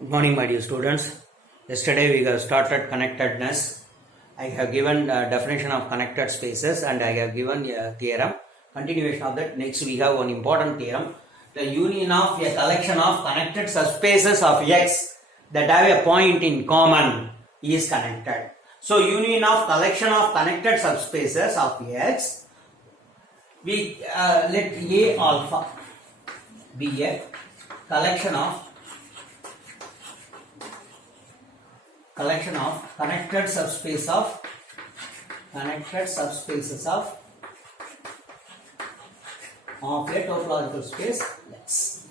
Good morning, my dear students. Yesterday we have started connectedness. I have given a definition of connected spaces and I have given a theorem. Continuation of that. Next we have one important theorem. The union of a collection of connected subspaces of X that have a point in common is connected. So union of collection of connected subspaces of X, we let A alpha be a collection of connected subspaces of a topological space X.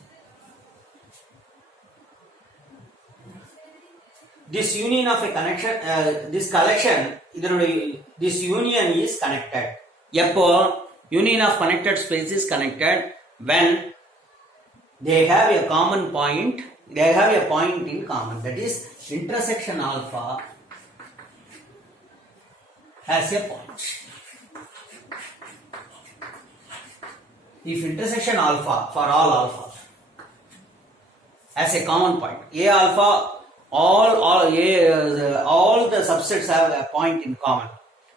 This union of a connection, this union is connected. Therefore, union of connected space is connected when they have a common point. They have a point in common, that is intersection alpha has a point. If intersection alpha for all alpha has a common point, A alpha, all the subsets have a point in common,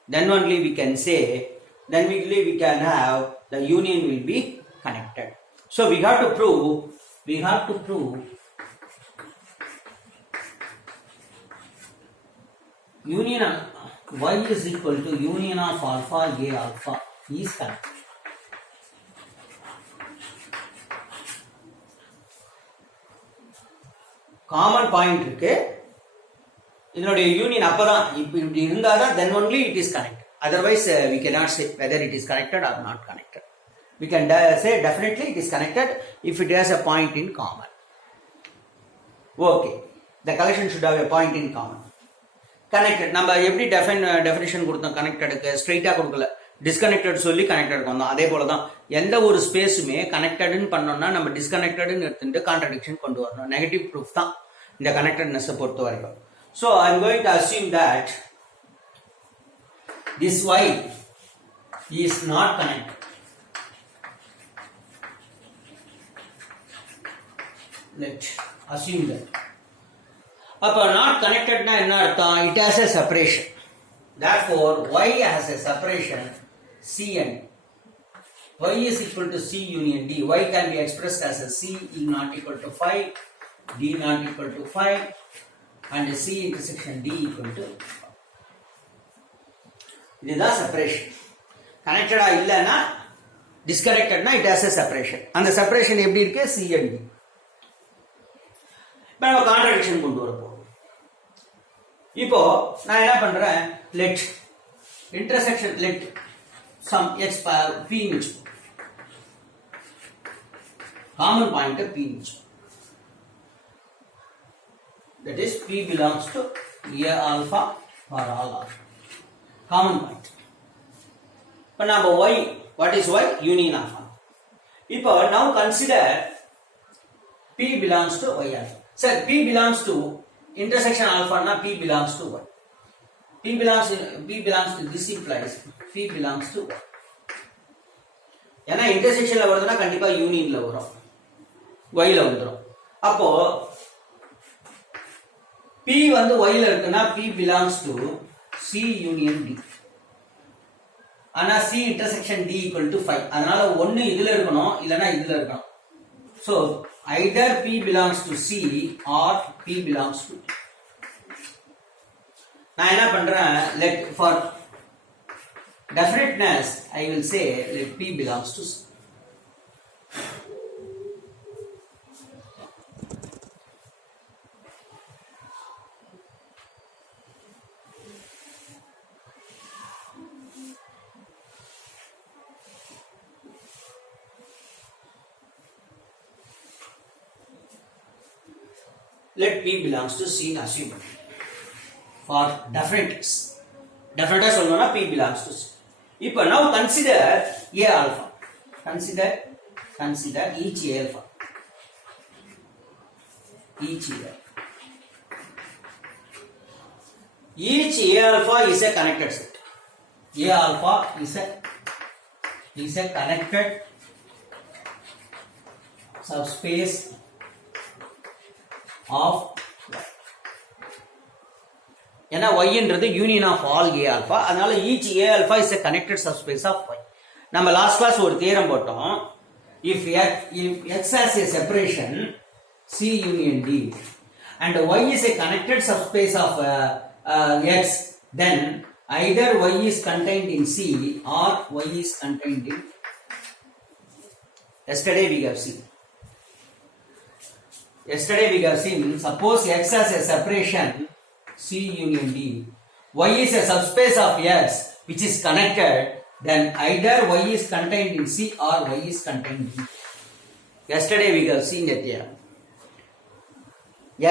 then only we can say, then we can have the union will be connected. So we have to prove union of Y is equal to union of alpha A alpha is connected. Common point இருக்கு, இதனுடைய union அப்பதான் இப்படி இருந்தாதான் then only it is connected. Otherwise we cannot say whether it is connected or not connected. We can say definitely it is connected if it has a point in common. Okay, the collection should have a point in common. Connected, நம்ம எப்படி definition கொடுத்தோம் கனெக்டடுக்கு, ஸ்ட்ரெயிட்டாக கொடுக்கல, disconnected சொல்லி கனெக்டடுக்கு வந்தோம். அதே போல தான் எந்த ஒரு ஸ்பேஸுமே கனெக்டடுன்னு பண்ணோம்னா நம்ம டிஸ்கனெக்டடுன்னு எடுத்துட்டு கான்ட்ரடிக்ஷன் கொண்டு வரணும். நெகட்டிவ் ப்ரூஃப் தான் இந்த கனெக்டட்னஸை பொறுத்த வரைக்கும். So I am going to assume that this Y is not connected. Let's assume that. அப்போ not connected na என்ன அர்த்தம்? It has a separation. Therefore, Y has a separation C and D. Y is equal to C union D. Y can be expressed as a C is not equal to 5, D not equal to 5, and C intersection D equal to 5. இதுதான் separation. கனெக்டடா இல்லைன்னா டிஸ்கனெக்டட்னா it has a separation. அந்த separation எப்படி இருக்கு? C and D. இப்போ நம்ம contradiction கொண்டு வரப்போம். இப்போ நான் என்ன பண்றேன், let intersection let some x p நிச்சு காமன் பாயிண்ட் p நிச்சு, that is p belongs to a alpha for all alpha, common point. இப்போ நம்ம y, what is y? Union alpha. இப்போ now consider p belongs to y alpha. Sir, p belongs to intersection alpha na p belongs to y. P belongs to this implies p belongs to y. ஏன்னா இன்டர்செக்ஷன்ல வருதுன்னா கண்டிப்பா யூனியன்ல வரும், y ல வந்துரும். அப்போ p வந்து y ல இருக்குன்னா p belongs to c union d. ஆனா c intersection d equal to 5. அதனால ஒன்னு இதுல இருக்கணும் இல்லனா இதுல இருக்கணும். So either p belongs to c or p belongs to d. நான் என்ன பண்றேன், let for definiteness I will say let p belongs to c. Let p belongs to c assume for definiteness. Definiteness சொல்லணும்னா p belongs to c. இப்போ now consider a alpha. Consider each a alpha. Each a alpha is a connected set. A alpha is a connected subspace of ஏன்னா yன்றது union of all A alpha, அதனால each A alpha is a connected subspace of y. நம்ம last class ஒரு theorem போட்டோம். if x has a separation C union D and y is a connected subspace of x, then either y is contained in C or y is contained in. Yesterday we have seen suppose x has a separation C union D, y is a subspace of x which is connected, then either y is contained in C or y is contained in. Yesterday we have seen that here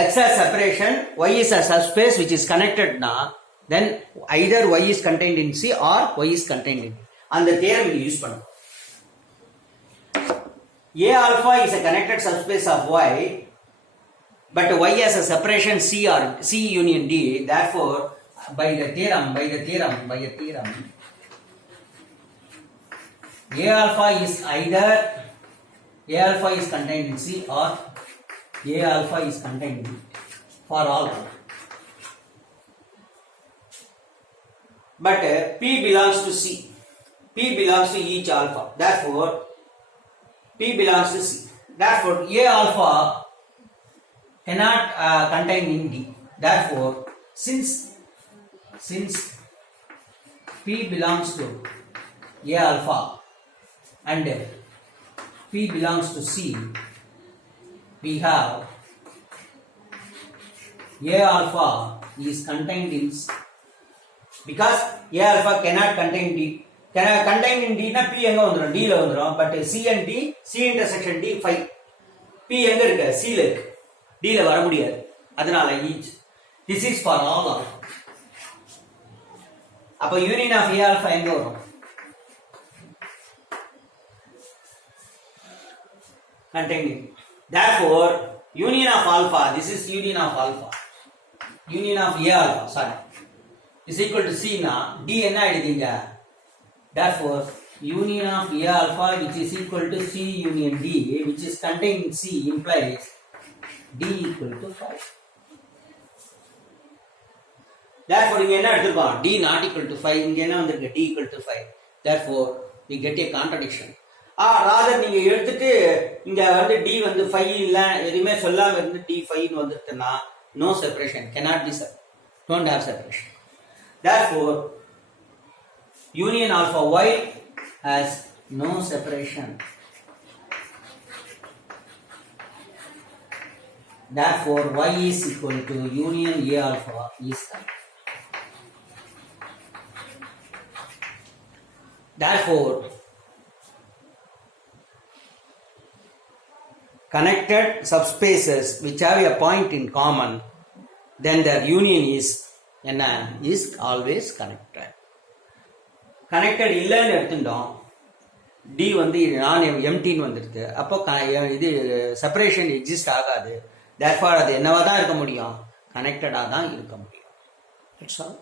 x has separation, y is a subspace which is connected now, then either y is contained in C or y is contained in. And the theorem we use பண்ணுவோம். A alpha is a connected subspace of y, but y has a separation C or C union D. Therefore, by the theorem, A alpha is either A alpha is contained in C or A alpha is contained in D for all. But P belongs to C. P belongs to each alpha. Therefore, P belongs to C. Therefore, A alpha cannot contain in D. Therefore, since P belongs to A alpha and P belongs to C, we have A alpha is contained in C. Because A alpha cannot contain D. Contain in D na P எங்க வந்துரும், D ல வந்துரும். But C and D, C intersection D 5. P எங்க இருக்கு, C ல இருக்கு, D ல வர முடியாது. அதனால each. This is for all alpha. அப்ப union of A alpha எங்க வரும், contained. Therefore, union of alpha, this is union of alpha. Union of A alpha, sorry, is equal to C na D என்ன ஆயிடுதீங்க. Therefore, union of A alpha which is equal to C union D which is contained in C implies D equal to 5. Therefore, இங்க என்ன எடுத்துக்கோம், D not equal to 5, இங்க என்ன வந்திருக்கு, D equal to 5. Therefore, we get a contradiction. rather நீங்க எடுத்துட்டு இங்க வந்து D வந்து 5 இல்ல எதுவுமே சொல்லாம இருந்து D 5 னு வந்துட்டனா no separation, cannot be separate, don't have separation. Therefore, union alpha y has no separation. Therefore, y is equal to union A alpha is correct. Therefore, connected subspaces which have a point in common, then their union is always connected. Connected இல்லைன்னு எடுத்துட்டோம், D வந்து நான் எம்டின்னு வந்துடுது, அப்போ இது separation exist ஆகாது. therefore அது என்னவா தான் இருக்க முடியும், கனெக்டடாக தான் இருக்க முடியும். That's all.